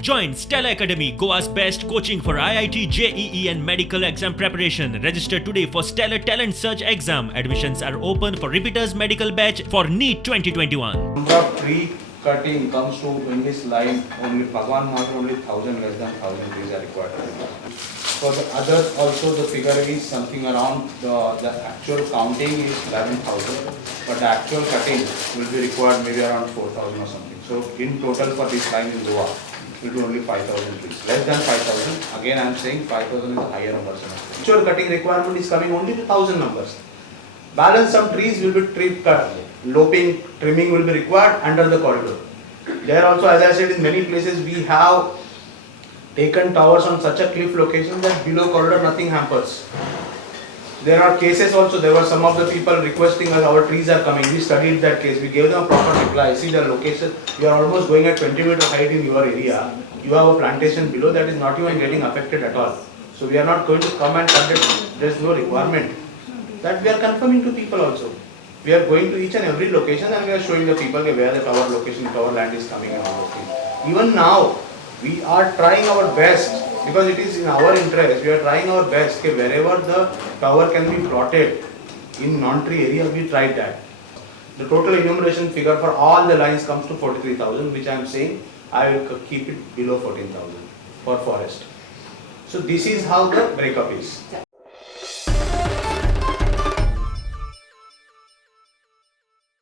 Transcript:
Join Stella Academy, Goa's best coaching for IIT, JEE and medical exam preparation. Register today for Stellar Talent Search exam. Admissions are open for repeaters medical batch for NEET 2021. Number of tree cutting comes to in this line only Bhagwan Math only 1000 less than 1000 trees are required. For the others also the figure is something around the actual counting is 11,000 but the actual cutting will be required maybe around 4,000 or something. So in total for this line in Goa it will be only 5,000 trees. Less than 5,000. Again I am saying 5,000 is a higher number. Actual cutting requirement is coming only to 1,000 numbers. Balance some trees will be tree cut. Loping, trimming will be required under the corridor. There also, as I said, in many places we have taken towers on such a cliff location that below corridor nothing hampers. There are cases also, there were some of the people requesting us, our trees are coming. We studied that case, we gave them a proper reply. See the location, you are almost going at 20 meter height in your area. You have a plantation below that is not even getting affected at all. So we are not going to come and cut it. There is no requirement. That we are confirming to people also. We are going to each and every location and we are showing the people where the tower location, tower land is coming and all those things. Even now, we are trying our best because it is in our interest. We are trying our best wherever the tower can be plotted in non-tree area, we tried that. The total enumeration figure for all the lines comes to 43,000, which I am saying I will keep it below 14,000 for forest. So this is how the breakup is.